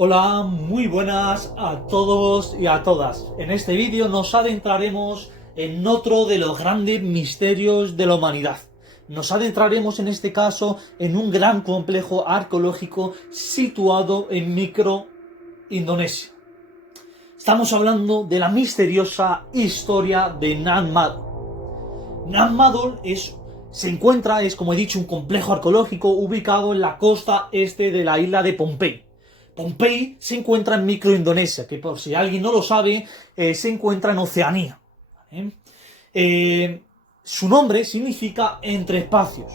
Hola, muy buenas a todos y a todas. En este vídeo nos adentraremos en otro de los grandes misterios de la humanidad. Nos adentraremos en este caso en un gran complejo arqueológico situado en Indonesia. Estamos hablando de la misteriosa historia de Nan Madol. Nan Madol es, como he dicho, un complejo arqueológico ubicado en la costa este de la isla de Pohnpei. Pohnpei se encuentra en Indonesia, que por si alguien no lo sabe, se encuentra en Oceanía. Su nombre significa entre espacios,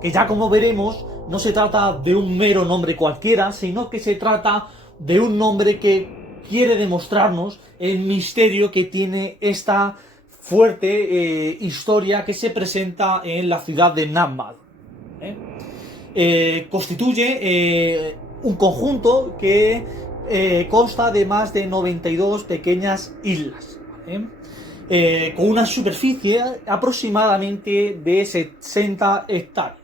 que ya como veremos no se trata de un mero nombre cualquiera, sino que se trata de un nombre que quiere demostrarnos el misterio que tiene esta fuerte historia que se presenta en la ciudad de Nan Madol. Constituye un conjunto que consta de más de 92 pequeñas islas, con una superficie aproximadamente de 60 hectáreas.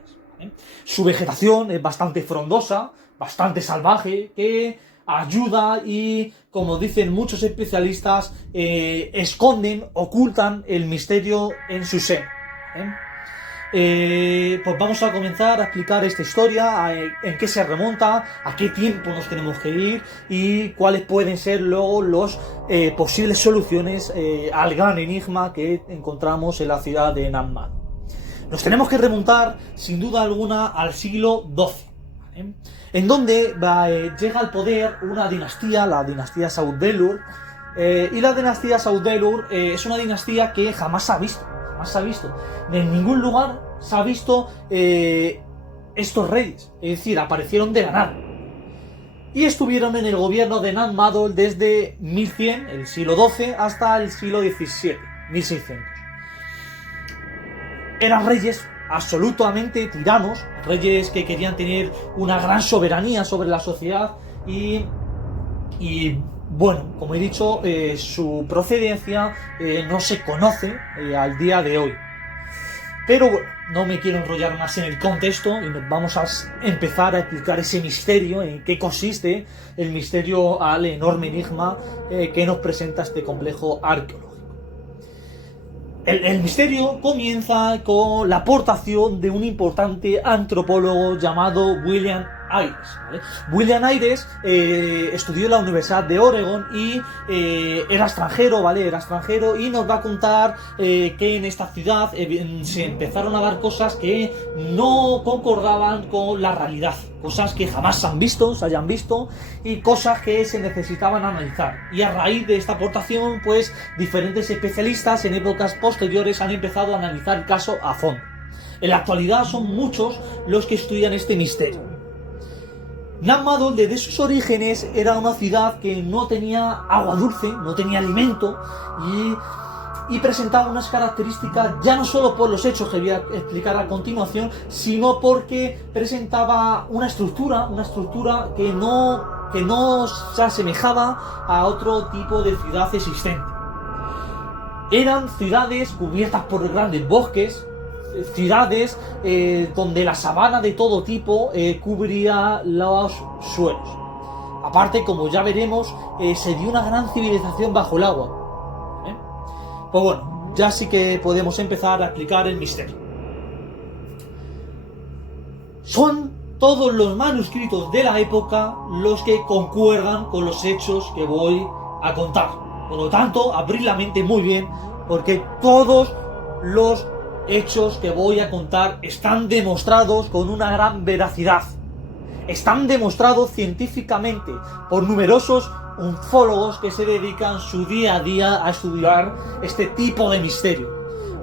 Su vegetación es bastante frondosa, bastante salvaje, que ayuda y, como dicen muchos especialistas, ocultan el misterio en su seno. Pues vamos a comenzar a explicar esta historia, en qué se remonta, a qué tiempo nos tenemos que ir y cuáles pueden ser luego las posibles soluciones al gran enigma que encontramos en la ciudad de Nan Madol. Nos tenemos que remontar sin duda alguna al siglo XII, en donde llega al poder una dinastía, la dinastía Saud-Belur, y la dinastía Saud-Belur es una dinastía que jamás se ha visto. En ningún lugar se ha visto estos reyes, es decir, aparecieron de la nada. Y estuvieron en el gobierno de Nan Madol desde 1100, el siglo XII, hasta el siglo XVII, 1600. Eran reyes absolutamente tiranos, reyes que querían tener una gran soberanía sobre la sociedad y bueno, como he dicho, su procedencia no se conoce al día de hoy. Pero bueno, no me quiero enrollar más en el contexto y nos vamos a empezar a explicar ese misterio, en qué consiste el misterio al enorme enigma que nos presenta este complejo arqueológico. El misterio comienza con la aportación de un importante antropólogo llamado William Ayres, ¿vale? William Ayres estudió en la Universidad de Oregon y era extranjero, ¿vale? Era extranjero y nos va a contar que en esta ciudad se empezaron a dar cosas que no concordaban con la realidad, cosas que jamás se hayan visto y cosas que se necesitaban analizar. Y a raíz de esta aportación, pues diferentes especialistas en épocas posteriores han empezado a analizar el caso a fondo. En la actualidad son muchos los que estudian este misterio. Nan Madol, desde sus orígenes, era una ciudad que no tenía agua dulce, no tenía alimento y presentaba unas características ya no solo por los hechos que voy a explicar a continuación, sino porque presentaba una estructura que no se asemejaba a otro tipo de ciudad existente. Eran ciudades cubiertas por grandes bosques, ciudades donde la sabana de todo tipo cubría los suelos. Aparte, como ya veremos, se dio una gran civilización bajo el agua. Pues bueno, ya sí que podemos empezar a explicar el misterio. Son todos los manuscritos de la época los que concuerdan con los hechos que voy a contar. Por lo tanto, abrid la mente muy bien, porque todos los hechos que voy a contar están demostrados con una gran veracidad. Están demostrados científicamente por numerosos ufólogos que se dedican su día a día a estudiar este tipo de misterio.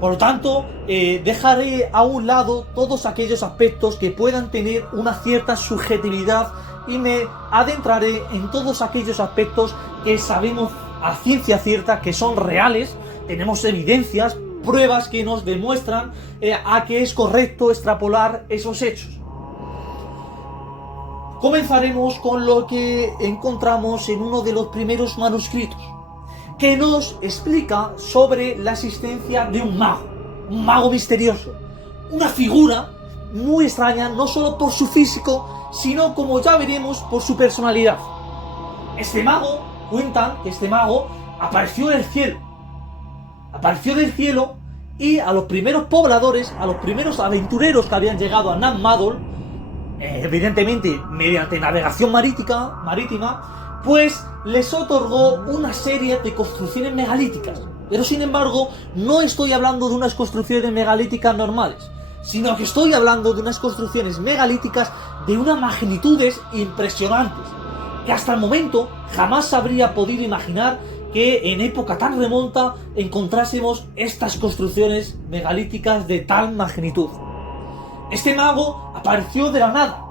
Por lo tanto, dejaré a un lado todos aquellos aspectos que puedan tener una cierta subjetividad y me adentraré en todos aquellos aspectos que sabemos a ciencia cierta que son reales, tenemos evidencias, pruebas que nos demuestran a que es correcto extrapolar esos hechos. Comenzaremos con lo que encontramos en uno de los primeros manuscritos, que nos explica sobre la existencia de un mago misterioso, una figura muy extraña, no solo por su físico, sino, como ya veremos, por su personalidad. Este mago, cuentan que este mago apareció del cielo. Apareció del cielo y a los primeros pobladores, a los primeros aventureros que habían llegado a Nan Madol, evidentemente mediante navegación marítima, pues les otorgó una serie de construcciones megalíticas. Pero sin embargo, no estoy hablando de unas construcciones megalíticas normales, sino que estoy hablando de unas construcciones megalíticas de unas magnitudes impresionantes, que hasta el momento jamás se habría podido imaginar que en época tan remota encontrásemos estas construcciones megalíticas de tal magnitud. Este mago apareció de la nada.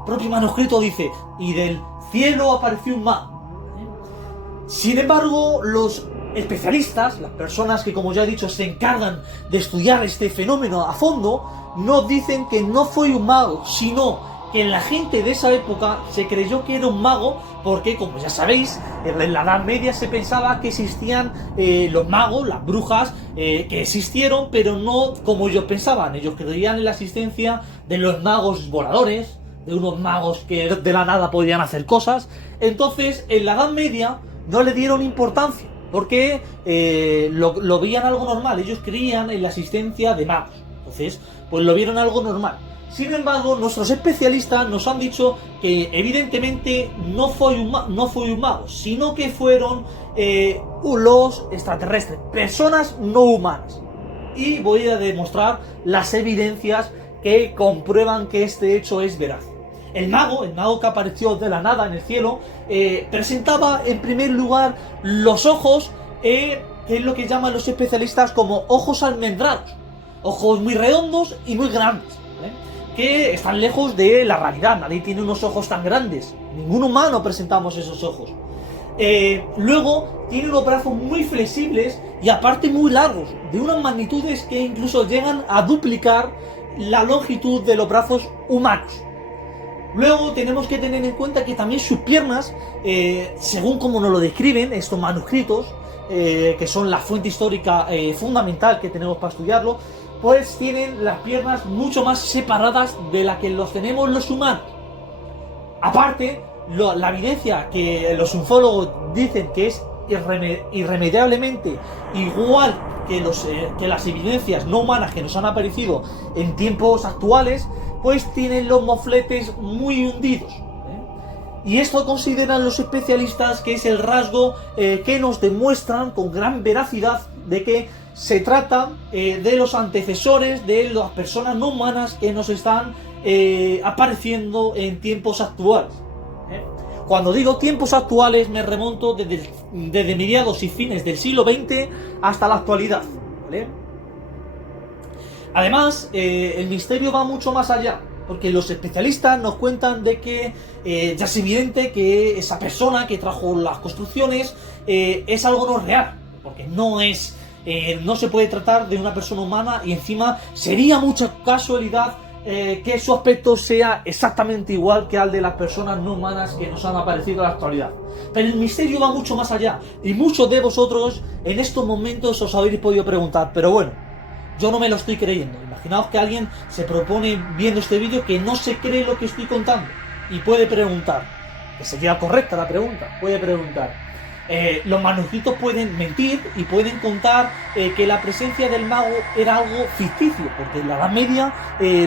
El propio manuscrito dice, y del cielo apareció un mago. Sin embargo, los especialistas, las personas que, como ya he dicho, se encargan de estudiar este fenómeno a fondo, nos dicen que no fue un mago, sino que la gente de esa época se creyó que era un mago porque, como ya sabéis, en la Edad Media se pensaba que existían los magos, las brujas, que existieron, pero no como ellos pensaban. Ellos creían en la existencia de los magos voladores, de unos magos que de la nada podían hacer cosas. Entonces, en la Edad Media no le dieron importancia, porque lo veían algo normal. Ellos creían en la existencia de magos. Entonces, pues lo vieron algo normal. Sin embargo, nuestros especialistas nos han dicho que evidentemente no fue un mago, sino que fueron los extraterrestres, personas no humanas. Y voy a demostrar las evidencias que comprueban que este hecho es veraz. El mago que apareció de la nada en el cielo, presentaba en primer lugar los ojos, que es lo que llaman los especialistas como ojos almendrados. Ojos muy redondos y muy grandes, ¿vale? Que están lejos de la realidad. Nadie tiene unos ojos tan grandes. Ningún humano presentamos esos ojos. Luego tiene unos brazos muy flexibles y aparte muy largos, de unas magnitudes que incluso llegan a duplicar la longitud de los brazos humanos. Luego tenemos que tener en cuenta que también sus piernas, según como nos lo describen estos manuscritos, que son la fuente histórica fundamental que tenemos para estudiarlo, pues tienen las piernas mucho más separadas de la que los tenemos los humanos. Aparte, la evidencia que los ufólogos dicen que es irremediablemente igual que las evidencias no humanas que nos han aparecido en tiempos actuales, pues tienen los mofletes muy hundidos. Y esto consideran los especialistas que es el rasgo que nos demuestran con gran veracidad de que se trata de los antecesores de las personas no humanas que nos están apareciendo en tiempos actuales. Cuando digo tiempos actuales me remonto desde mediados y fines del siglo XX hasta la actualidad, ¿vale? Además, el misterio va mucho más allá, porque los especialistas nos cuentan de que ya es evidente que esa persona que trajo las construcciones es algo no real, porque no se puede tratar de una persona humana y encima sería mucha casualidad que su aspecto sea exactamente igual que al de las personas no humanas que nos han aparecido en la actualidad. Pero el misterio va mucho más allá y muchos de vosotros en estos momentos os habéis podido preguntar, pero bueno, yo no me lo estoy creyendo. Imaginaos que alguien se propone viendo este vídeo que no se cree lo que estoy contando y puede preguntar, que sería correcta la pregunta, puede preguntar, los manuscritos pueden mentir y pueden contar que la presencia del mago era algo ficticio, porque en la Edad Media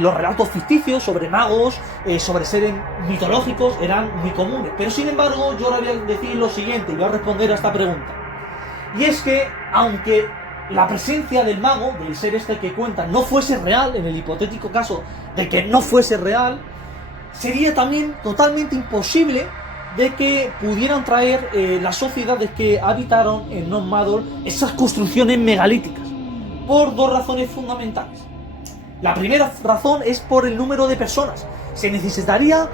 los relatos ficticios sobre magos, sobre seres mitológicos eran muy comunes. Pero sin embargo yo ahora voy a decir lo siguiente y voy a responder a esta pregunta. Y es que aunque la presencia del mago, del ser este que cuenta, no fuese real, en el hipotético caso de que no fuese real, sería también totalmente imposible de que pudieran traer las sociedades que habitaron en Nan Madol esas construcciones megalíticas, por dos razones fundamentales. La primera razón es por el número de personas. Se necesitaría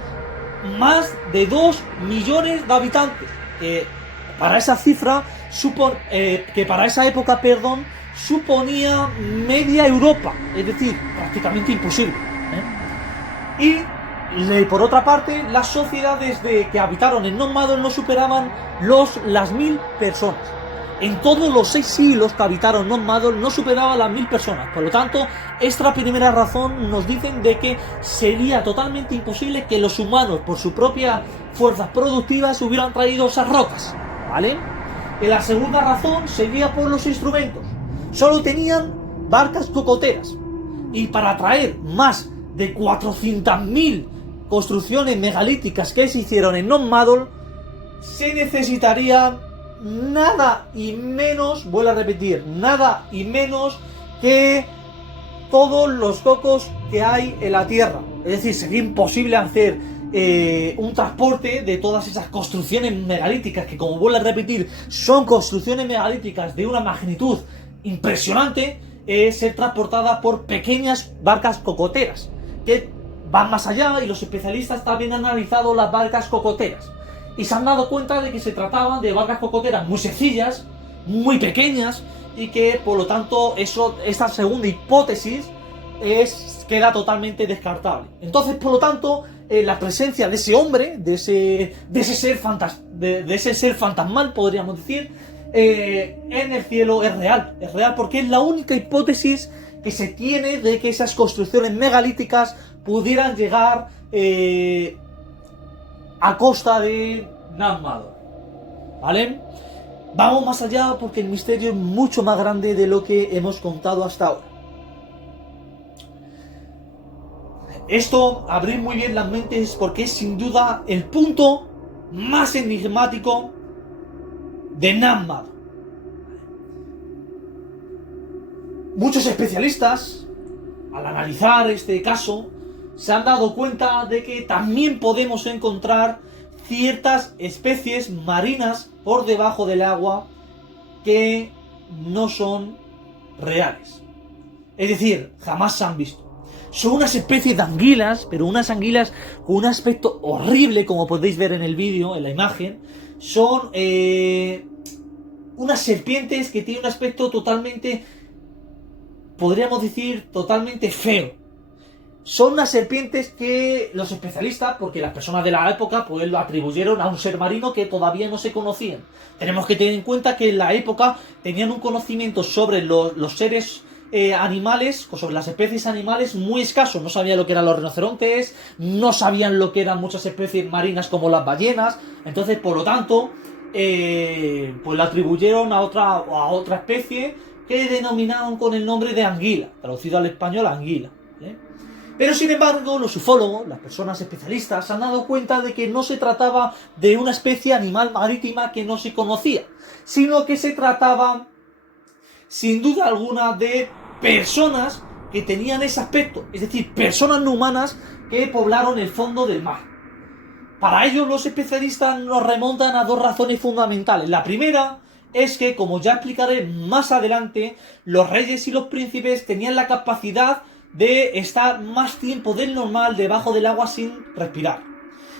más de 2 millones de habitantes, que para esa cifra para esa época, suponía media Europa, es decir, prácticamente imposible. Y por otra parte, las sociedades que habitaron en Nan Madol no superaban las 1000 personas. en todos los 6 siglos que habitaron Non-Madol no superaba las 1000 personas. Por lo tanto, esta primera razón nos dicen de que sería totalmente imposible que los humanos, por sus propias fuerzas productivas, hubieran traído esas rocas, ¿vale? Y la segunda razón sería por los instrumentos. Solo tenían barcas cocoteras. Y para traer más de 400.000 construcciones megalíticas que se hicieron en Non-Madol, se necesitaría nada y menos, vuelvo a repetir, nada y menos que todos los cocos que hay en la Tierra. Es decir, sería imposible hacer un transporte de todas esas construcciones megalíticas, que, como vuelvo a repetir, son construcciones megalíticas de una magnitud impresionante, ser transportadas por pequeñas barcas cocoteras, que van más allá, y los especialistas también han analizado las barcas cocoteras y se han dado cuenta de que se trataban de barcas cocoteras muy sencillas, muy pequeñas, y que por lo tanto esta segunda hipótesis queda totalmente descartable. Entonces, por lo tanto, la presencia de ese hombre, de ese ser fantasmal, podríamos decir, en el cielo es real porque es la única hipótesis que se tiene de que esas construcciones megalíticas pudieran llegar a costa de Non-Madol, ¿vale? Vamos más allá, porque el misterio es mucho más grande de lo que hemos contado hasta ahora. Esto, abrir muy bien las mentes, porque es sin duda el punto más enigmático de Non-Madol. Muchos especialistas, al analizar este caso, se han dado cuenta de que también podemos encontrar ciertas especies marinas por debajo del agua que no son reales. Es decir, jamás se han visto. Son unas especies de anguilas, pero unas anguilas con un aspecto horrible, como podéis ver en el vídeo, en la imagen. Son unas serpientes que tienen un aspecto totalmente, podríamos decir, totalmente feo. Son unas serpientes que los especialistas, porque las personas de la época, pues lo atribuyeron a un ser marino que todavía no se conocían. Tenemos que tener en cuenta que en la época tenían un conocimiento sobre los seres animales, sobre las especies animales, muy escaso. No sabían lo que eran los rinocerontes, no sabían lo que eran muchas especies marinas como las ballenas. Entonces, por lo tanto, pues la atribuyeron a otra especie que denominaron con el nombre de anguila, traducido al español anguila, ¿vale? Pero sin embargo, los ufólogos, las personas especialistas, se han dado cuenta de que no se trataba de una especie animal marítima que no se conocía, sino que se trataba, sin duda alguna, de personas que tenían ese aspecto, es decir, personas no humanas que poblaron el fondo del mar. Para ello, los especialistas nos remontan a dos razones fundamentales. La primera es que, como ya explicaré más adelante, los reyes y los príncipes tenían la capacidad de estar más tiempo del normal debajo del agua sin respirar.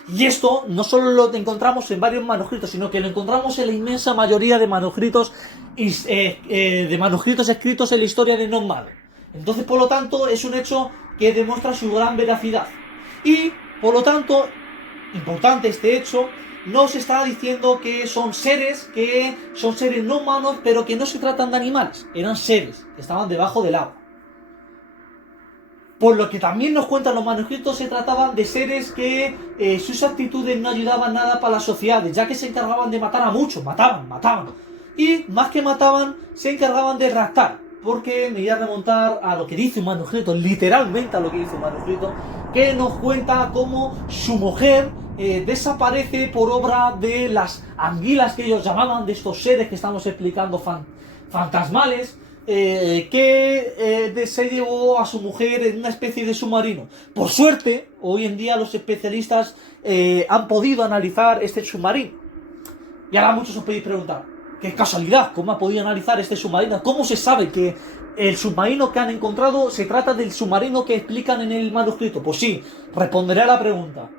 Y esto no solo lo encontramos en varios manuscritos, sino que lo encontramos en la inmensa mayoría de manuscritos escritos en la historia de Non-Madol. Entonces, por lo tanto, es un hecho que demuestra su gran veracidad. Y, por lo tanto, importante este hecho, nos está diciendo que son seres no humanos, pero que no se tratan de animales. Eran seres que estaban debajo del agua. Por lo que también nos cuentan los manuscritos, se trataban de seres que sus actitudes no ayudaban nada para las sociedades, ya que se encargaban de matar a muchos, mataban. Y más que mataban, se encargaban de raptar, porque me voy a remontar a lo que dice un manuscrito, literalmente a lo que dice un manuscrito, que nos cuenta cómo su mujer desaparece por obra de las anguilas que ellos llamaban, de estos seres que estamos explicando fantasmales, que se llevó a su mujer en una especie de submarino. Por suerte, hoy en día los especialistas han podido analizar este submarino. Y ahora muchos os podéis preguntar, qué casualidad, ¿cómo ha podido analizar este submarino? ¿Cómo se sabe que el submarino que han encontrado se trata del submarino que explican en el manuscrito? Pues sí, responderé a la pregunta.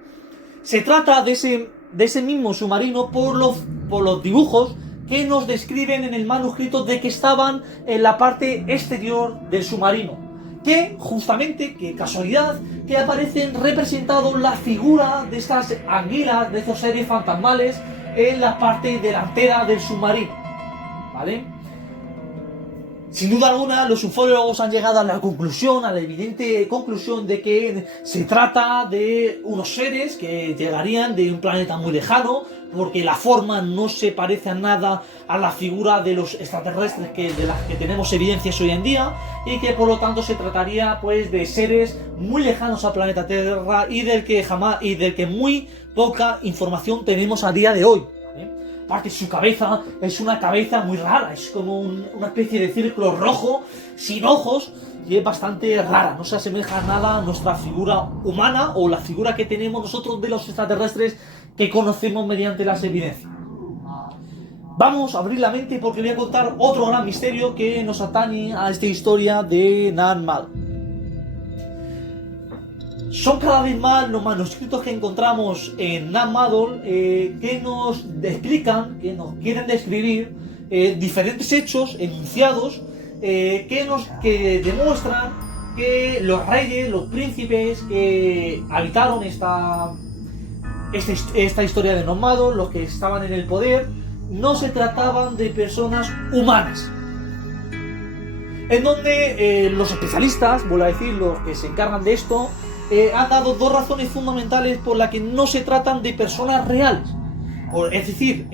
Se trata de ese mismo submarino por los dibujos que nos describen en el manuscrito de que estaban en la parte exterior del submarino. Que justamente, qué casualidad, que aparecen representados la figura de estas anguilas, de estos seres fantasmales, en la parte delantera del submarino. ¿vale? Sin duda alguna, los ufólogos han llegado a la conclusión, a la evidente conclusión de que se trata de unos seres que llegarían de un planeta muy lejano, porque la forma no se parece a nada a la figura de los extraterrestres de las que tenemos evidencias hoy en día, y que por lo tanto se trataría pues de seres muy lejanos al planeta Tierra y del que muy poca información tenemos a día de hoy. Aparte, su cabeza es una cabeza muy rara, es como una especie de círculo rojo, sin ojos, y es bastante rara, no se asemeja nada a nuestra figura humana o la figura que tenemos nosotros de los extraterrestres que conocemos mediante las evidencias. Vamos a abrir la mente porque voy a contar otro gran misterio que nos atañe a esta historia de Nag Madol. Son cada vez más los manuscritos que encontramos en Nag Madol que nos explican, que nos quieren describir diferentes hechos enunciados que demuestran que los reyes, los príncipes que habitaron esta historia de Nag Madol, los que estaban en el poder, no se trataban de personas humanas. En donde los especialistas, vuelvo a decir, los que se encargan de esto, han dado dos razones fundamentales por las que no se tratan de personas reales. Es decir,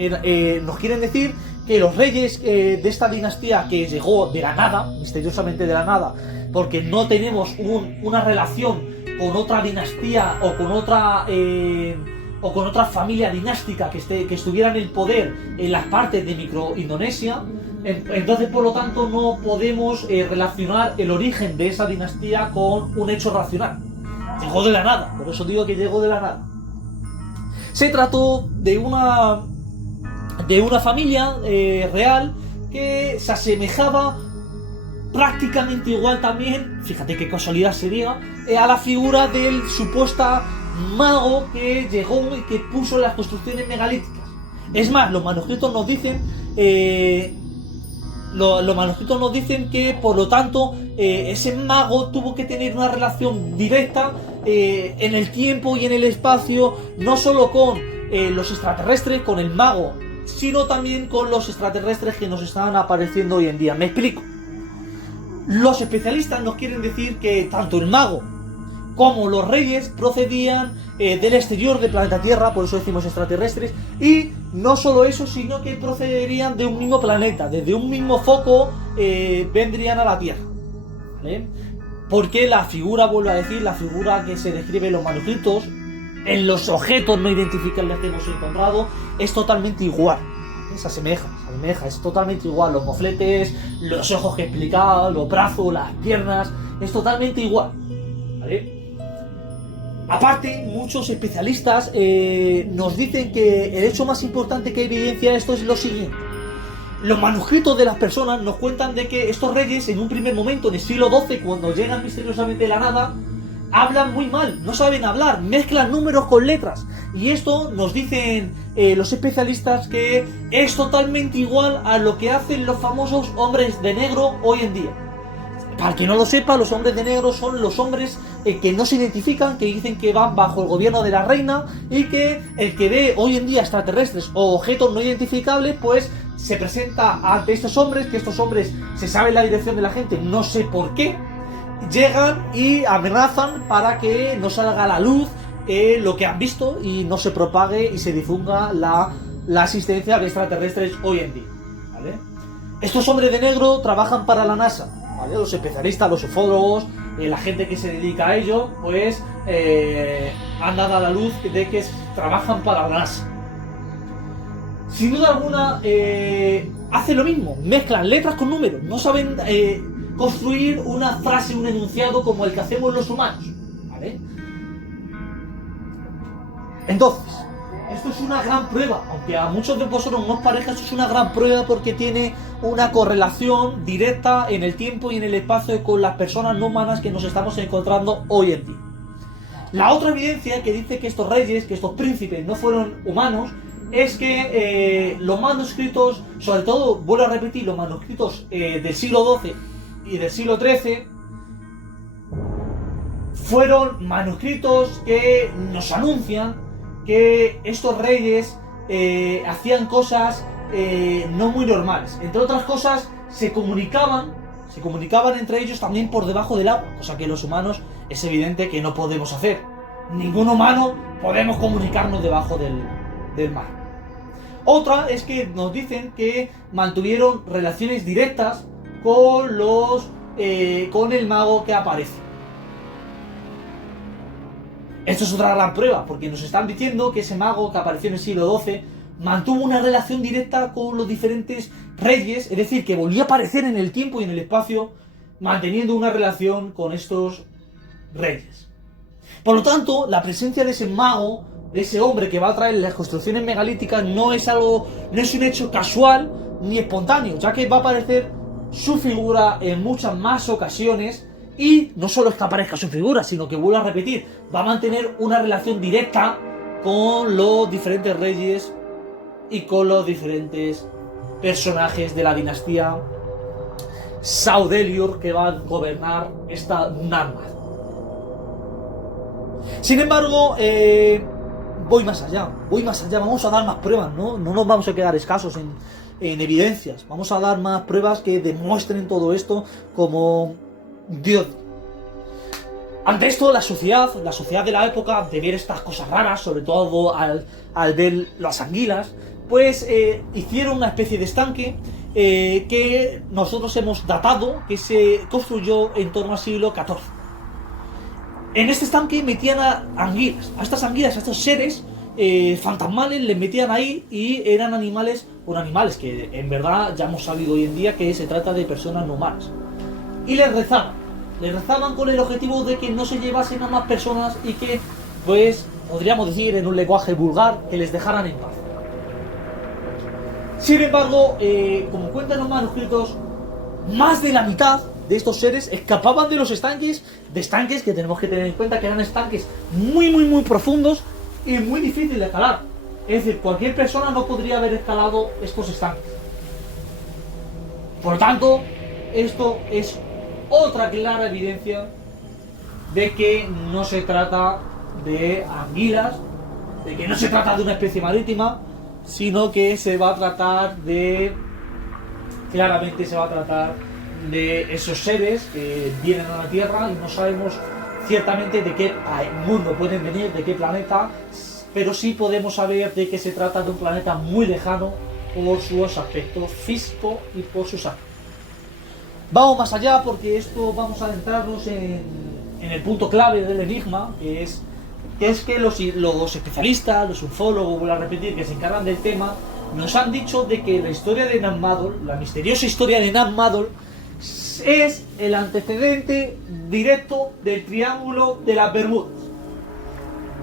nos quieren decir que los reyes de esta dinastía que llegó de la nada, misteriosamente de la nada, porque no tenemos una relación con otra dinastía o con otra familia dinástica que estuviera en el poder en las partes de Micro-Indonesia, entonces por lo tanto no podemos relacionar el origen de esa dinastía con un hecho racional. Llegó de la nada, por eso digo que llegó de la nada. Se trató de una familia real que se asemejaba prácticamente igual también, fíjate qué casualidad sería, a la figura del supuesto mago que llegó y que puso las construcciones megalíticas. Es más, los manuscritos nos dicen que por lo tanto ese mago tuvo que tener una relación directa en el tiempo y en el espacio, no solo con los extraterrestres, con el mago, sino también con los extraterrestres que nos están apareciendo hoy en día. Me explico. Los especialistas nos quieren decir que tanto el mago como los reyes procedían del exterior del planeta Tierra, por eso decimos extraterrestres, y no solo eso, sino que procederían de un mismo planeta, desde un mismo foco vendrían a la Tierra, ¿vale? Porque la figura, vuelvo a decir, la figura que se describe en los manuscritos, en los objetos no identificables que hemos encontrado, es totalmente igual. Se asemeja, es totalmente igual. Los mofletes, los ojos que explicaba, los brazos, las piernas, es totalmente igual, ¿vale? Aparte, muchos especialistas nos dicen que el hecho más importante que evidencia esto es lo siguiente. Los manuscritos de las personas nos cuentan de que estos reyes, en un primer momento, en el siglo XII, cuando llegan misteriosamente de la nada, hablan muy mal, no saben hablar, mezclan números con letras. Y esto nos dicen los especialistas que es totalmente igual a lo que hacen los famosos hombres de negro hoy en día. Para el que no lo sepa, los hombres de negro son los hombres que no se identifican, que dicen que van bajo el gobierno de la reina, y que el que ve hoy en día extraterrestres o objetos no identificables, pues se presenta ante estos hombres, que estos hombres se saben la dirección de la gente, no sé por qué, llegan y amenazan para que no salga a la luz lo que han visto y no se propague y se difunda la existencia de extraterrestres hoy en día, ¿vale? Estos hombres de negro trabajan para la NASA, ¿vale? Los especialistas, los ufólogos, la gente que se dedica a ello, pues han dado a la luz de que trabajan para la NASA. Sin duda alguna, hacen lo mismo, mezclan letras con números, no saben construir una frase, un enunciado como el que hacemos los humanos, ¿vale? Entonces, esto es una gran prueba, aunque a muchos de vosotros no os parezca, esto es una gran prueba porque tiene una correlación directa en el tiempo y en el espacio con las personas no humanas que nos estamos encontrando hoy en día. La otra evidencia que dice que estos reyes, que estos príncipes no fueron humanos, es que los manuscritos, sobre todo, vuelvo a repetir, los manuscritos del siglo XII y del siglo XIII, fueron manuscritos que nos anuncian que estos reyes hacían cosas no muy normales. Entre otras cosas, se comunicaban entre ellos también por debajo del agua, cosa que los humanos es evidente que no podemos hacer. Ningún humano podemos comunicarnos debajo del mar. Otra es que nos dicen que mantuvieron relaciones directas con el mago que aparece. Esto es otra gran prueba, porque nos están diciendo que ese mago que apareció en el siglo XII mantuvo una relación directa con los diferentes reyes, es decir, que volvió a aparecer en el tiempo y en el espacio, manteniendo una relación con estos reyes. Por lo tanto, la presencia de ese mago, de ese hombre que va a traer las construcciones megalíticas, no es un hecho casual ni espontáneo, ya que va a aparecer su figura en muchas más ocasiones. Y no solo es que aparezca su figura, sino que, vuelvo a repetir, va a mantener una relación directa con los diferentes reyes y con los diferentes personajes de la dinastía Saudeliur que va a gobernar esta Narmad. Sin embargo, voy más allá, vamos a dar más pruebas, ¿no? No nos vamos a quedar escasos en evidencias, vamos a dar más pruebas que demuestren todo esto como Dios. Ante esto, la sociedad de la época, de ver estas cosas raras, sobre todo al ver las anguilas, pues hicieron una especie de estanque que nosotros hemos datado, que se construyó en torno al siglo XIV. En este estanque metían a anguilas, a estos seres fantasmales, les metían ahí y eran animales que en verdad ya hemos sabido hoy en día que se trata de personas no humanas. Y les rezaban con el objetivo de que no se llevasen a más personas y que, pues, podríamos decir en un lenguaje vulgar, que les dejaran en paz. Sin embargo, como cuentan los manuscritos, más de la mitad de estos seres escapaban de los estanques que tenemos que tener en cuenta que eran estanques muy muy muy profundos y muy difíciles de escalar. Es decir, cualquier persona no podría haber escalado estos estanques. Por lo tanto, esto es otra clara evidencia de que no se trata de anguilas, de que no se trata de una especie marítima, sino que se va a tratar de esos seres que vienen a la Tierra y no sabemos ciertamente de qué mundo pueden venir, de qué planeta, pero sí podemos saber de que se trata de un planeta muy lejano por su aspecto físico y por sus actos. Vamos más allá porque vamos a adentrarnos en el punto clave del enigma, que es que los especialistas, los ufólogos, voy a repetir, que se encargan del tema, nos han dicho de que la historia de Nammadol, la misteriosa historia de Nammadol, es el antecedente directo del Triángulo de las Bermudas.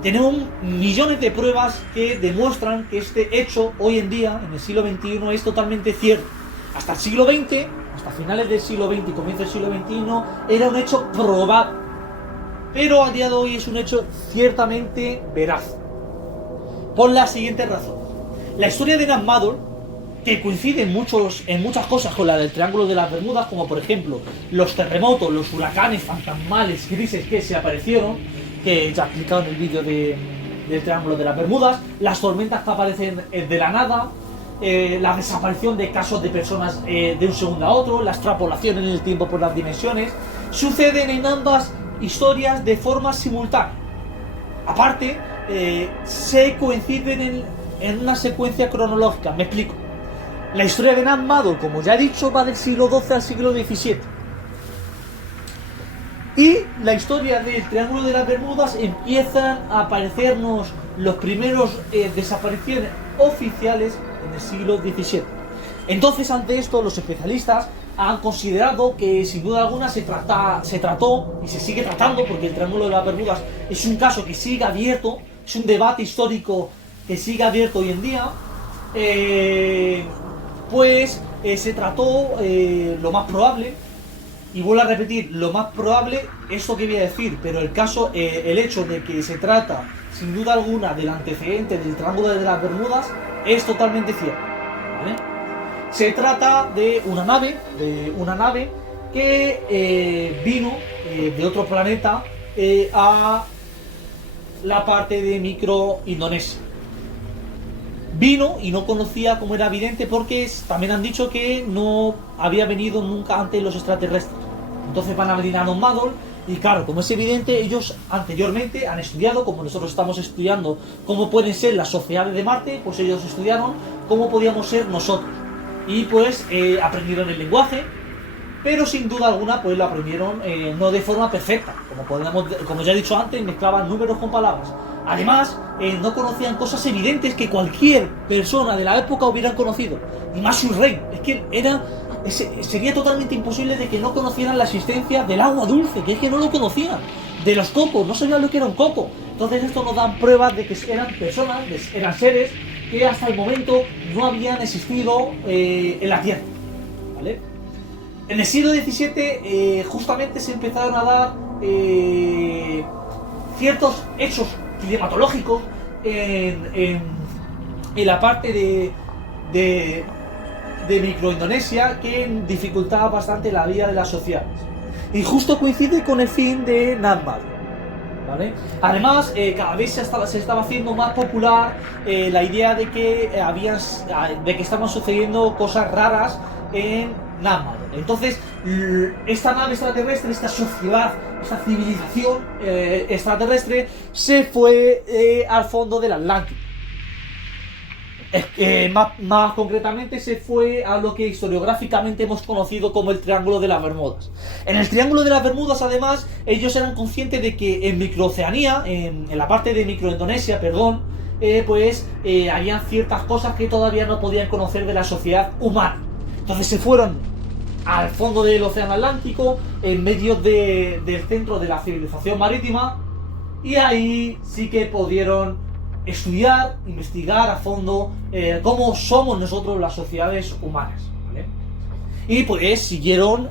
Tenemos millones de pruebas que demuestran que este hecho hoy en día, en el siglo XXI, es totalmente cierto. Hasta el siglo XX, hasta finales del siglo XX y comienzo del siglo XXI, era un hecho probable. Pero a día de hoy es un hecho ciertamente veraz. Por la siguiente razón. La historia de Nammadol, que coincide en muchas cosas con la del Triángulo de las Bermudas, como por ejemplo los terremotos, los huracanes fantasmales grises que se aparecieron, que ya he explicado en el vídeo del Triángulo de las Bermudas, las tormentas que aparecen de la nada, la desaparición de casos de personas de un segundo a otro, la extrapolación en el tiempo por las dimensiones, suceden en ambas historias de forma simultánea. Aparte, se coinciden en una secuencia cronológica. Me explico. La historia de Nammadol, como ya he dicho, va del siglo XII al siglo XVII. Y la historia del Triángulo de las Bermudas empiezan a aparecernos los primeros desapariciones oficiales en el siglo XVII. Entonces, ante esto, los especialistas han considerado que sin duda alguna se trató y se sigue tratando, porque el Triángulo de las Bermudas es un caso que sigue abierto, es un debate histórico que sigue abierto hoy en día. Se trató lo más probable, y vuelvo a repetir, lo más probable, esto que voy a decir, pero el hecho de que se trata sin duda alguna del antecedente del Triángulo de las Bermudas es totalmente cierto, ¿vale? Se trata de una nave que vino de otro planeta a la parte de Micro Indonesia. vino y no conocía cómo era vidente porque también han dicho que no había venido nunca antes los extraterrestres. Entonces van a venir a Non-Madol y claro, como es evidente, ellos anteriormente han estudiado, como nosotros estamos estudiando cómo pueden ser las sociedades de Marte, pues ellos estudiaron cómo podíamos ser nosotros. Y pues aprendieron el lenguaje, pero sin duda alguna pues lo aprendieron no de forma perfecta, como ya he dicho antes, mezclaban números con palabras. Además, no conocían cosas evidentes que cualquier persona de la época hubieran conocido, y más un rey. Es que sería totalmente imposible de que no conocieran la existencia del agua dulce, que es que no lo conocían, de los cocos, no sabían lo que era un coco. Entonces esto nos da pruebas de que eran personas, eran seres que hasta el momento no habían existido en la Tierra, ¿vale? En el siglo XVII justamente se empezaron a dar ciertos hechos climatológicos en la parte de Microindonesia que dificultaba bastante la vida de las sociedades. Y justo coincide con el fin de Non-Madol, ¿vale? Además, cada vez se estaba haciendo más popular la idea de que estaban sucediendo cosas raras en Non-Madol. Entonces, esta nave extraterrestre, esta sociedad, esta civilización extraterrestre se fue al fondo del Atlántico. Más concretamente se fue a lo que historiográficamente hemos conocido como el Triángulo de las Bermudas. En el Triángulo de las Bermudas, además, ellos eran conscientes de que en Microoceanía, en la parte de Microindonesia, habían ciertas cosas que todavía no podían conocer de la sociedad humana. Entonces se fueron al fondo del océano Atlántico, en medio del centro de la civilización marítima, y ahí sí que pudieron estudiar, investigar a fondo cómo somos nosotros las sociedades humanas, ¿vale? Y pues siguieron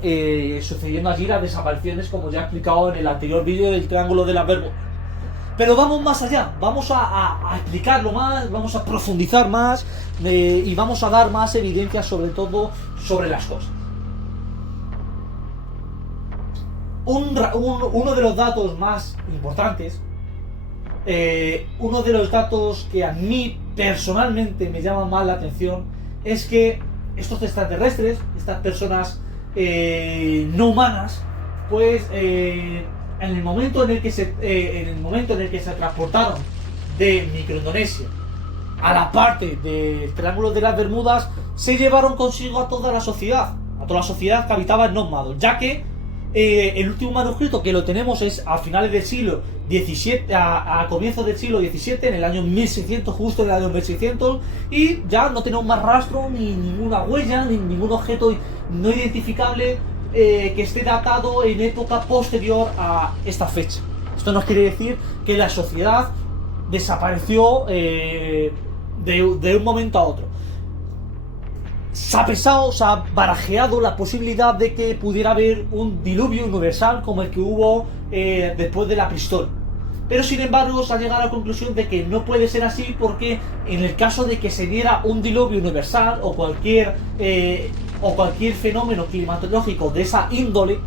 sucediendo allí las desapariciones, como ya he explicado en el anterior vídeo del Triángulo de las Bermudas. Pero vamos más allá, vamos a explicarlo más, vamos a profundizar más y vamos a dar más evidencia sobre todo sobre las cosas. Uno de los datos más importantes, uno de los datos que a mí personalmente me llama más la atención, es que estos extraterrestres, estas personas no humanas, pues en el momento en el que se transportaron de Microindonesia a la parte del Triángulo de las Bermudas, se llevaron consigo a toda la sociedad que habitaba en Non-Madol, ya que el último manuscrito que lo tenemos es a finales del siglo XVII, a comienzos del siglo XVII, en el año 1600, justo en el año 1600, y ya no tenemos más rastro, ni ninguna huella, ni ningún objeto no identificable que esté datado en época posterior a esta fecha. Esto nos quiere decir que la sociedad desapareció de un momento a otro. Se ha barajeado la posibilidad de que pudiera haber un diluvio universal como el que hubo después de la prehistoria. Pero sin embargo se ha llegado a la conclusión de que no puede ser así, porque en el caso de que se diera un diluvio universal o cualquier fenómeno climatológico de esa índole,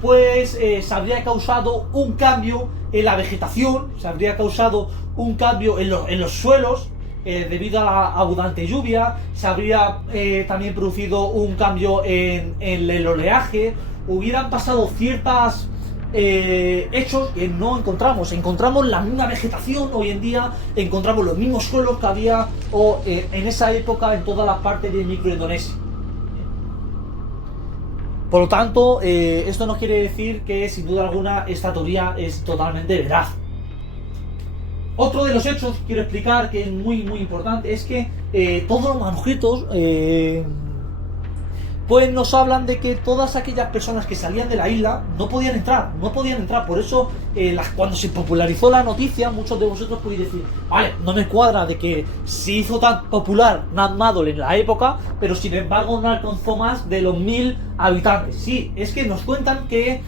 pues se habría causado un cambio en la vegetación, se habría causado un cambio en los suelos, debido a la abundante lluvia, se habría también producido un cambio en el oleaje, hubieran pasado ciertas hechos que no encontramos la misma vegetación hoy en día, encontramos los mismos suelos que había en esa época en toda la parte de Microindonesia. Por lo tanto, esto no quiere decir que sin duda alguna esta teoría es totalmente veraz. Otro de los hechos que quiero explicar, que es muy muy importante, es que todos los manuscritos pues nos hablan de que todas aquellas personas que salían de la isla no podían entrar. Por eso cuando se popularizó la noticia, muchos de vosotros podéis decir, vale, no me cuadra de que se hizo tan popular Non-Madol en la época, pero sin embargo no alcanzó más de los 1000 habitantes. Sí, es que nos cuentan que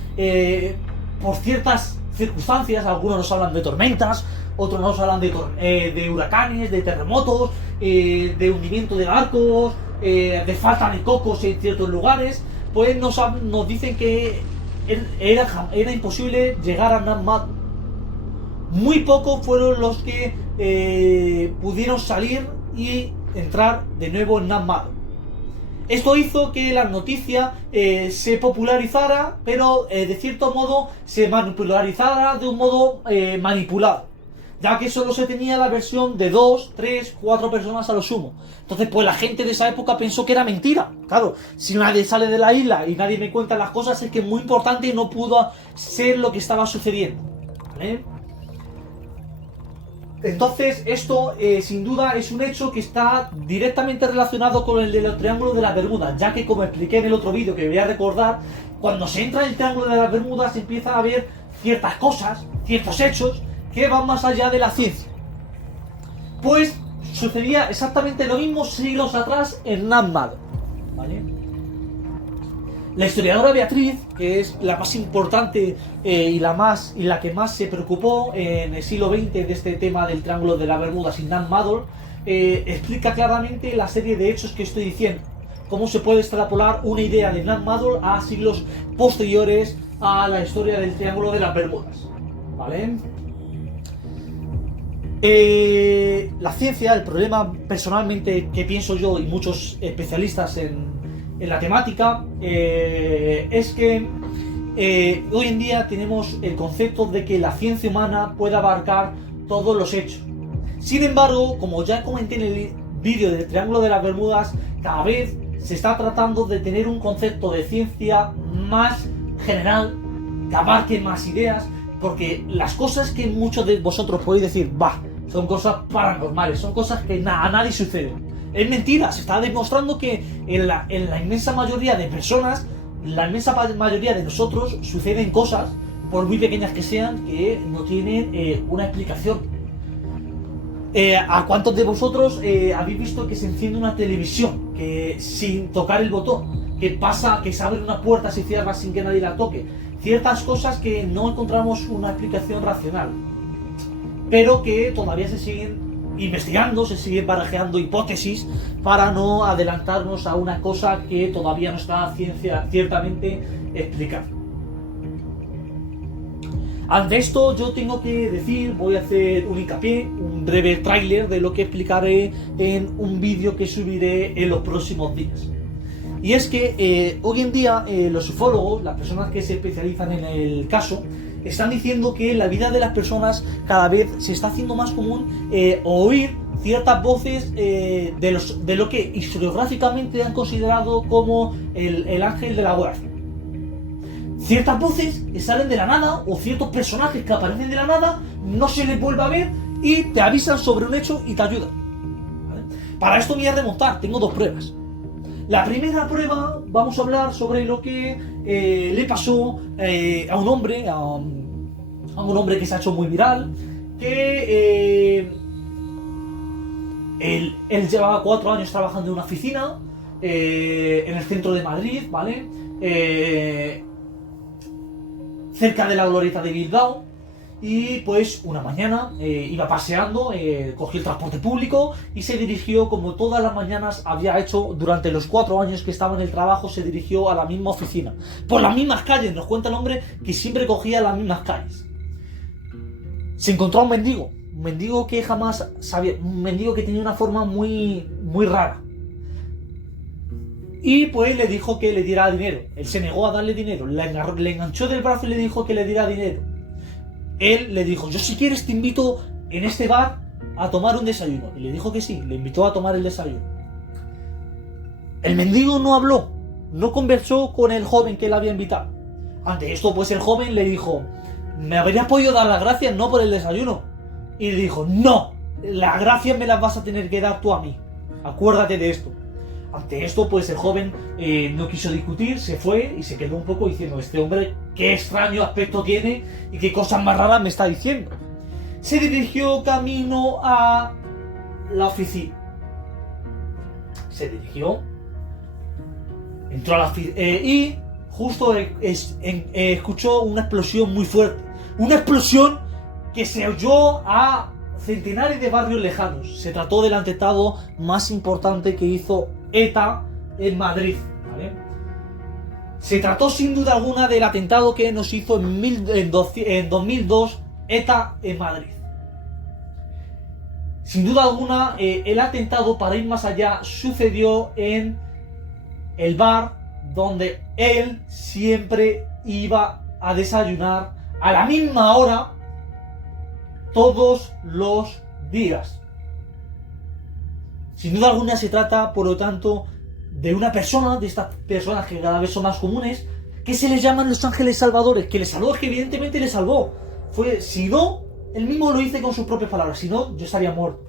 por ciertas circunstancias, algunos nos hablan de tormentas, otros nos hablan de huracanes, de terremotos, de hundimiento de barcos, de falta de cocos en ciertos lugares, pues nos dicen que era imposible llegar a Non-Madol. Muy pocos fueron los que pudieron salir y entrar de nuevo en Nammadol. Esto hizo que la noticia se popularizara, pero de cierto modo se popularizara de un modo manipulado, ya que solo se tenía la versión de 2, 3, 4 personas a lo sumo. Entonces pues la gente de esa época pensó que era mentira. Claro, si nadie sale de la isla y nadie me cuenta las cosas, es que es muy importante y no pudo ser lo que estaba sucediendo, ¿vale? Entonces esto sin duda es un hecho que está directamente relacionado con el de los triángulos de las Bermudas, ya que, como expliqué en el otro vídeo que voy a recordar, cuando se entra en el triángulo de las Bermudas se empieza a ver ciertas cosas, ciertos hechos que van más allá de la ciencia. Pues sucedía exactamente lo mismo siglos atrás en Nammadol, ¿vale? La historiadora Beatriz, que es la más importante y la que más se preocupó en el siglo XX de este tema del Triángulo de las Bermudas y Nammadol, explica claramente la serie de hechos que estoy diciendo. Cómo se puede extrapolar una idea de Nammadol a siglos posteriores a la historia del Triángulo de las Bermudas, ¿vale? La ciencia, el problema personalmente que pienso yo y muchos especialistas en la temática, es que hoy en día tenemos el concepto de que la ciencia humana puede abarcar todos los hechos. Sin embargo, como ya comenté en el vídeo del Triángulo de las Bermudas, cada vez se está tratando de tener un concepto de ciencia más general, que abarque más ideas, porque las cosas que muchos de vosotros podéis decir, son cosas paranormales, son cosas que a nadie sucede. Es mentira, se está demostrando que en la inmensa mayoría de personas, la inmensa mayoría de nosotros, suceden cosas, por muy pequeñas que sean, que no tienen una explicación. ¿A cuántos de vosotros habéis visto que se enciende una televisión que sin tocar el botón? Que pasa, que se abre una puerta, se cierra sin que nadie la toque. Ciertas cosas que no encontramos una explicación racional, pero que todavía se siguen investigando, se siguen barajeando hipótesis para no adelantarnos a una cosa que todavía no está ciertamente explicada. Ante esto yo tengo que decir, voy a hacer un hincapié, un breve tráiler de lo que explicaré en un vídeo que subiré en los próximos días. Y es que hoy en día los ufólogos, las personas que se especializan en el caso, están diciendo que en la vida de las personas cada vez se está haciendo más común oír ciertas voces de lo que historiográficamente han considerado como el ángel de la guardia. Ciertas voces que salen de la nada, o ciertos personajes que aparecen de la nada, no se les vuelve a ver y te avisan sobre un hecho y te ayudan, ¿vale? Para esto voy a remontar, tengo 2 pruebas. La primera prueba, vamos a hablar sobre lo que le pasó a un hombre, que se ha hecho muy viral, que él llevaba 4 años trabajando en una oficina en el centro de Madrid, ¿vale? Cerca de la glorieta de Bilbao. Y pues una mañana iba paseando, cogió el transporte público y se dirigió, como todas las mañanas había hecho durante los 4 años que estaba en el trabajo, se dirigió a la misma oficina. Por las mismas calles, nos cuenta el hombre que siempre cogía las mismas calles. Se encontró a un mendigo que jamás sabía, un mendigo que tenía una forma muy rara. Y pues le dijo que le diera dinero. Él se negó a darle dinero, le enganchó del brazo y le dijo que le diera dinero. Él le dijo, yo si quieres te invito en este bar a tomar un desayuno. Y le dijo que sí, le invitó a tomar el desayuno. El mendigo no habló, no conversó con el joven que le había invitado. Ante esto pues el joven le dijo, me habrías podido dar las gracias, no por el desayuno. Y le dijo, no, las gracias me las vas a tener que dar tú a mí, acuérdate de esto. Ante esto pues el joven no quiso discutir, se fue y se quedó un poco diciendo, este hombre qué extraño aspecto tiene y qué cosas más raras me está diciendo. Se dirigió camino a la oficina. Entró a la oficina y justo escuchó una explosión muy fuerte. Una explosión que se oyó a centenares de barrios lejanos. Se trató del atentado más importante que hizo ETA en Madrid, ¿vale? Se trató sin duda alguna del atentado que nos hizo en 2002 ETA en Madrid. Sin duda alguna, el atentado, para ir más allá, sucedió en el bar donde él siempre iba a desayunar a la misma hora todos los días. Sin duda alguna se trata, por lo tanto, de una persona, de estas personas que cada vez son más comunes, que se les llaman los ángeles salvadores, que le salvó, es que evidentemente le salvó. Si no, él mismo lo dice con sus propias palabras, si no, yo estaría muerto.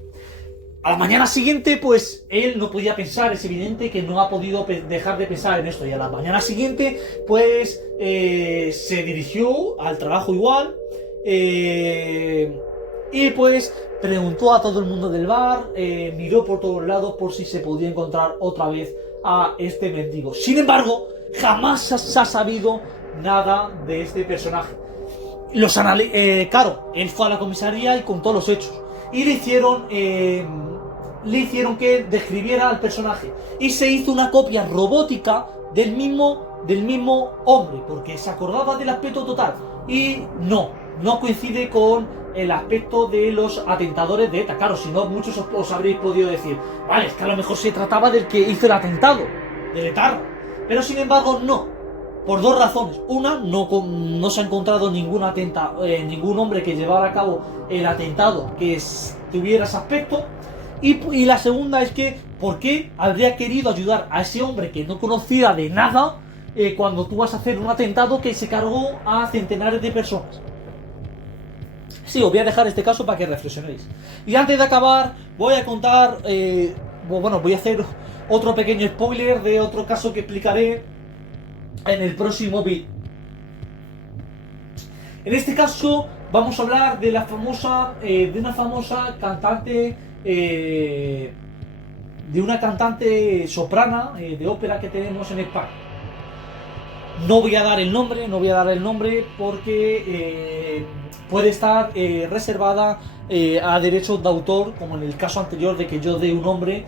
A la mañana siguiente, pues, él no podía pensar, es evidente que no ha podido dejar de pensar en esto. Y a la mañana siguiente, pues, se dirigió al trabajo igual, y pues preguntó a todo el mundo del bar, miró por todos lados por si se podía encontrar otra vez a este mendigo. Sin embargo, jamás se ha sabido nada de este personaje. Claro, él fue a la comisaría y contó los hechos. Y le hicieron que describiera al personaje. Y se hizo una copia robótica del mismo hombre, porque se acordaba del aspecto total. Y no coincide con el aspecto de los atentadores de ETA. Claro, si no, muchos os habréis podido decir, vale, es que a lo mejor se trataba del que hizo el atentado, del etarra. Pero sin embargo, no. Por dos razones. Una, no se ha encontrado ningún hombre que llevara a cabo el atentado que tuviera ese aspecto. Y la segunda es que, ¿por qué habría querido ayudar a ese hombre que no conocía de nada cuando tú vas a hacer un atentado que se cargó a centenares de personas? Sí, os voy a dejar este caso para que reflexionéis. Y antes de acabar, voy a contar, voy a hacer otro pequeño spoiler de otro caso que explicaré en el próximo vídeo. En este caso vamos a hablar de una famosa cantante, de una cantante soprana de ópera que tenemos en España. No voy a dar el nombre porque puede estar reservada a derechos de autor, como en el caso anterior de que yo dé un nombre,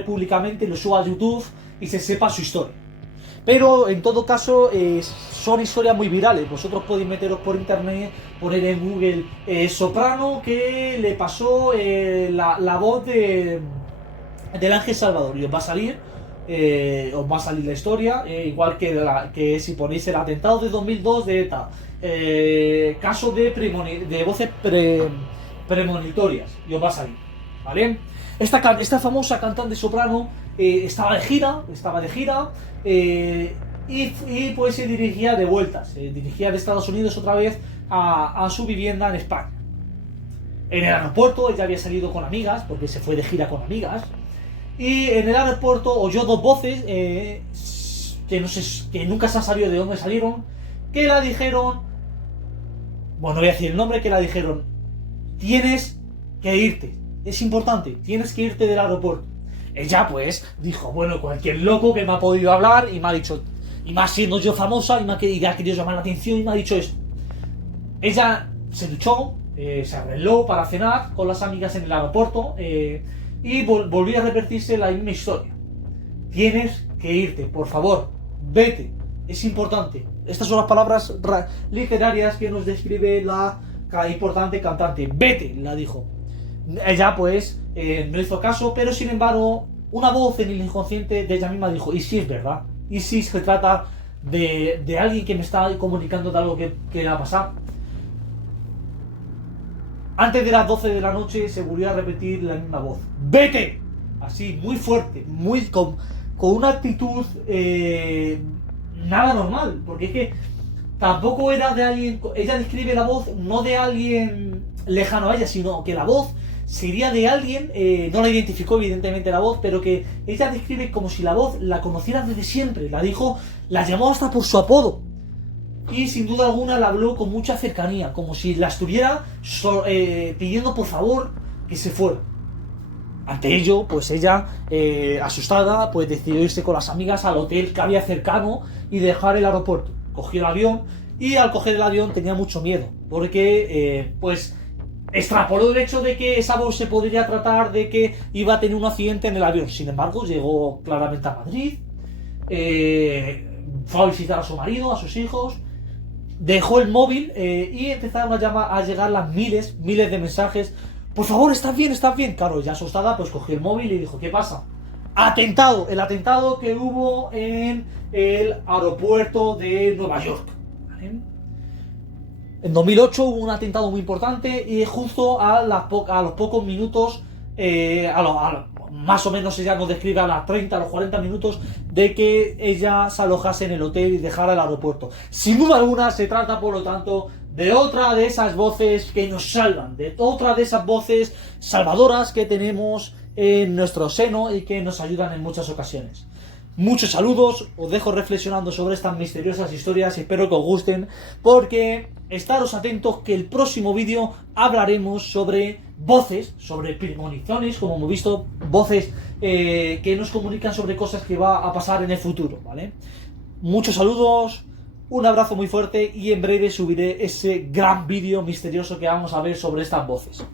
públicamente, lo suba a YouTube y se sepa su historia. Pero en todo caso son historias muy virales. Vosotros podéis meteros por internet, poner en Google soprano que le pasó la voz del Ángel Salvador y os va a salir la historia, igual que si ponéis el atentado de 2002 de ETA, caso de voces premonitorias, y os va a salir, ¿vale? Esta famosa cantante soprano estaba de gira, y pues se dirigía de vueltas, se dirigía de Estados Unidos otra vez a su vivienda en España. En el aeropuerto ella había salido con amigas, porque se fue de gira con amigas, y en el aeropuerto oyó dos voces que nunca se ha sabido de dónde salieron, que la dijeron, no voy a decir el nombre, que la dijeron: tienes que irte, es importante, tienes que irte del aeropuerto. Ella pues dijo, bueno, cualquier loco que me ha podido hablar y me ha dicho, y más siendo yo famosa, y ha querido llamar la atención y me ha dicho esto. Ella se duchó, se arregló para cenar con las amigas en el aeropuerto, y volvió a repetirse la misma historia. Tienes que irte, por favor, vete, es importante. Estas son las palabras literarias que nos describe la importante cantante. Vete, la dijo. Ella pues no hizo caso, pero sin embargo una voz en el inconsciente de ella misma dijo, y si es verdad, y si se trata de alguien que me está comunicando de algo que va a pasar. Antes de las 12 de la noche se volvió a repetir la misma voz. ¡Vete! Así, muy fuerte, con una actitud nada normal, porque es que tampoco era de alguien. Ella describe la voz no de alguien lejano a ella, sino que la voz sería de alguien, no la identificó evidentemente la voz, pero que ella describe como si la voz la conociera desde siempre. La llamó hasta por su apodo. Y sin duda alguna la habló con mucha cercanía, como si la estuviera pidiendo por favor que se fuera. Ante ello, pues ella, asustada, pues decidió irse con las amigas al hotel que había cercano y dejar el aeropuerto. Cogió el avión y al coger el avión tenía mucho miedo, porque pues extrapoló el hecho de que esa voz se podría tratar de que iba a tener un accidente en el avión. Sin embargo, llegó claramente a Madrid, fue a visitar a su marido, a sus hijos, dejó el móvil y empezaron a llegar las miles de mensajes por favor, ¿estás bien? ¿Estás bien? Claro, ya asustada, pues cogió el móvil y dijo, ¿qué pasa? Atentado, el atentado que hubo en el aeropuerto de Nueva York. ¿Vale? En 2008 hubo un atentado muy importante y justo a los pocos minutos, más o menos ella nos describe a las 30, a los 40 minutos de que ella se alojase en el hotel y dejara el aeropuerto. Sin duda alguna se trata, por lo tanto, de otra de esas voces que nos salvan, de otra de esas voces salvadoras que tenemos en nuestro seno y que nos ayudan en muchas ocasiones. Muchos saludos, os dejo reflexionando sobre estas misteriosas historias y espero que os gusten, porque estaros atentos que el próximo vídeo hablaremos sobre voces, sobre premoniciones, como hemos visto, voces que nos comunican sobre cosas que va a pasar en el futuro, ¿vale? Muchos saludos, un abrazo muy fuerte y en breve subiré ese gran vídeo misterioso que vamos a ver sobre estas voces.